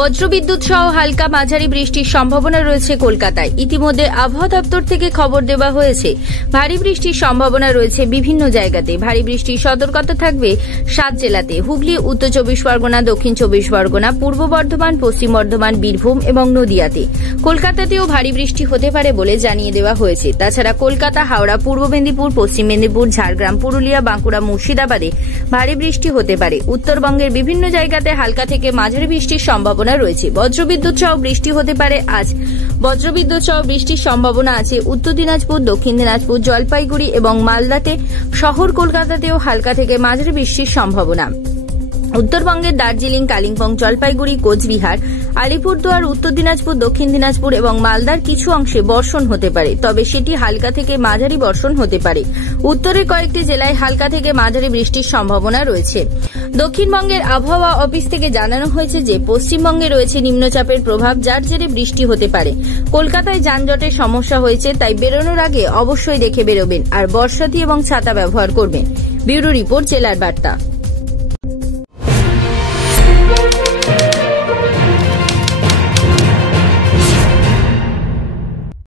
বজ্রবিদ্যুৎ সহ হালকা মাঝারি বৃষ্টির সম্ভাবনা রয়েছে কলকাতায়। ইতিমধ্যে আবহাওয়া দপ্তর থেকে খবর দেওয়া হয়েছে ভারী বৃষ্টির সম্ভাবনা রয়েছে বিভিন্ন জায়গাতে। ভারী বৃষ্টির সতর্কতা থাকবে 7 জেলাতে: হুগলি, উত্তর 24 পরগনা, দক্ষিণ 24 পরগনা, পূর্ব বর্ধমান, পশ্চিম বর্ধমান, বীরভূম এবং নদিয়াতে। কলকাতাতেও ভারী বৃষ্টি হতে পারে বলে জানিয়ে দেওয়া হয়েছে। তাছাড়া কলকাতা, হাওড়া, পূর্ব মেদিনীপুর, পশ্চিম মেদিনীপুর, ঝাড়গ্রাম, পুরুলিয়া, বাঁকুড়া, মুর্শিদাবাদে ভারী বৃষ্টি হতে পারে। উত্তরবঙ্গের বিভিন্ন জায়গাতে হালকা থেকে মাঝারি বৃষ্টির সম্ভাবনা রয়েছে। বজ্রবিদ্যুৎ সহ বৃষ্টি হতে পারে আজ। বজ্রবিদ্যুৎ সহ বৃষ্টির সম্ভাবনা আছে উত্তর দিনাজপুর, দক্ষিণ দিনাজপুর, জলপাইগুড়ি এবং মালদাতে। শহর কলকাতাতেও হালকা থেকে মাঝারি বৃষ্টির সম্ভাবনা। উত্তরবঙ্গের দার্জিলিং, কালিম্পং, জলপাইগুড়ি, কোচবিহার, আলিপুরদুয়ার, উত্তর দিনাজপুর, দক্ষিণ দিনাজপুর এবং মালদার কিছু অংশে বর্ষণ হতে পারে, তবে সেটি হালকা থেকে মাঝারি বর্ষণ হতে পারে। উত্তরের কয়েকটি জেলায় হালকা থেকে মাঝারি বৃষ্টির সম্ভাবনা রয়েছে। দক্ষিণবঙ্গের আবহাওয়া অফিস থেকে জানানো হয়েছে যে পশ্চিমবঙ্গে রয়েছে নিম্নচাপের প্রভাব, যার জেরে বৃষ্টি হতে পারে। কলকাতায় যানজটের সমস্যা হয়েছে, তাই বেরোনোর আগে অবশ্যই দেখে বেরোবেন আর বর্ষাতি এবং ছাতা ব্যবহার করবেন। ব্যুরো রিপোর্ট, জেলার বার্তা।